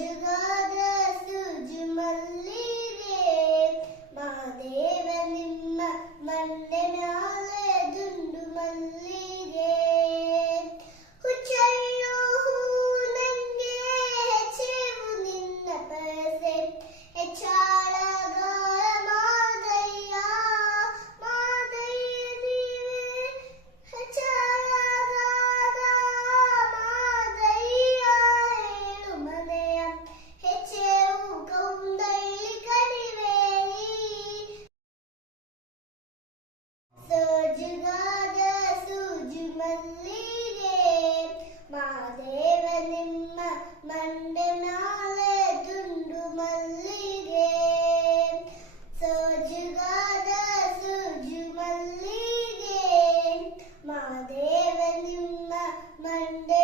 ಸೋಜುಗಾದ ಸೂಜು ಮಲ್ಲಿಗೆ ಮಾದೇವ ನಿಮ್ಮ ಮಂಡೆ ಮ್ಯಾಲೆ ದುಂಡು ಮಲ್ಲಿಗೆ ಹುಚ್ಚಳ್ಳು ಹೂ ನಂಗೆ ಹೆಚ್ಚೆವು ನಿನ್ನ ಪರಸೆ ಹೆಚ್ಚಾಳಗಾರ ಮಾದಯ್ಯ ಮಾದಯ್ಯ ನೀವೇ ಹೆಚ್ಚಾಳಗಾದ ಮಾದಯ್ಯ ಹೇಳು ಮನೆಯ ಹೆಚ್ಚೆವು ಕೌಂದಳ್ಳಿ ಕಣಿವೇರಿ ಸೋಜುಗಾದ ಸೂಜು ಮಲ್ಲಿಗೆ ಮಾದೇವ ನಿಮ್ಮ ಮಂಡೆ ಮ್ಯಾಲೆ ದುಂಡು ಮಲ್ಲಿಗೆ ಸೋಜುಗಾದ ಸೂಜು ಮಲ್ಲಿಗೆ ಮಾದೇವ ನಿಮ್ಮ ಮಂಡೆ